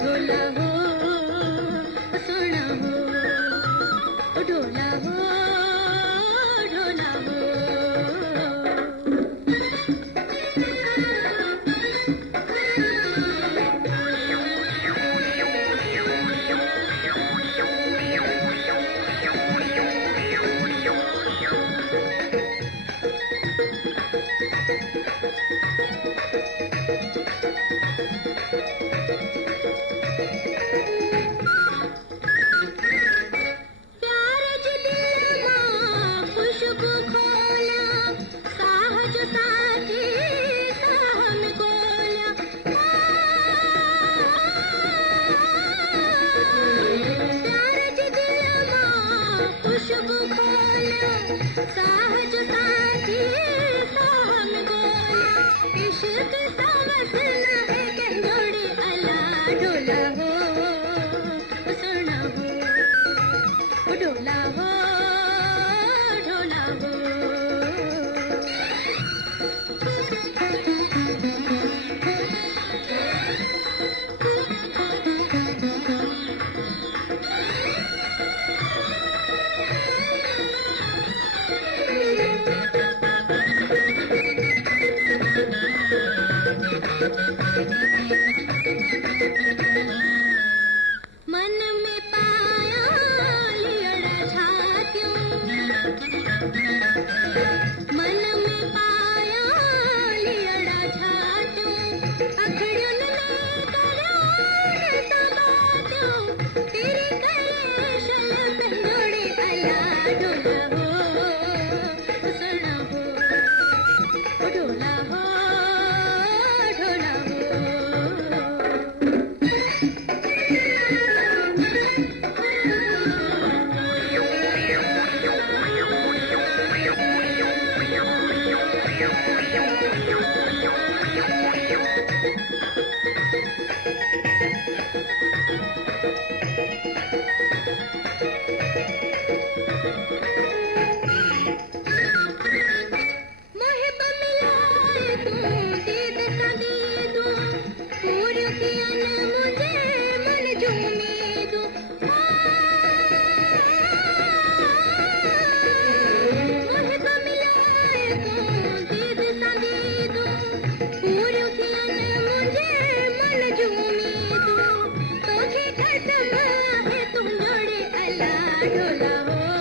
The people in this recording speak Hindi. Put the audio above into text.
ढोला हो सोना हो, ढोला हो ढोला हो। साहज साथी साहम गोया, इश्क सा वसन है कह जोड़ी अला। ढोला हो सोना हो, ढोला हो ढोला हो। मन में पाया लियड़ा छात्यों, मन में पाया लियड़ा छात्यों, अखड़ियों ने करार तबात्यों, तेरी करेशल पेंदोड़े अला। ढोला हो सोना हो, ढोला हो ढोला हो। ढोला हो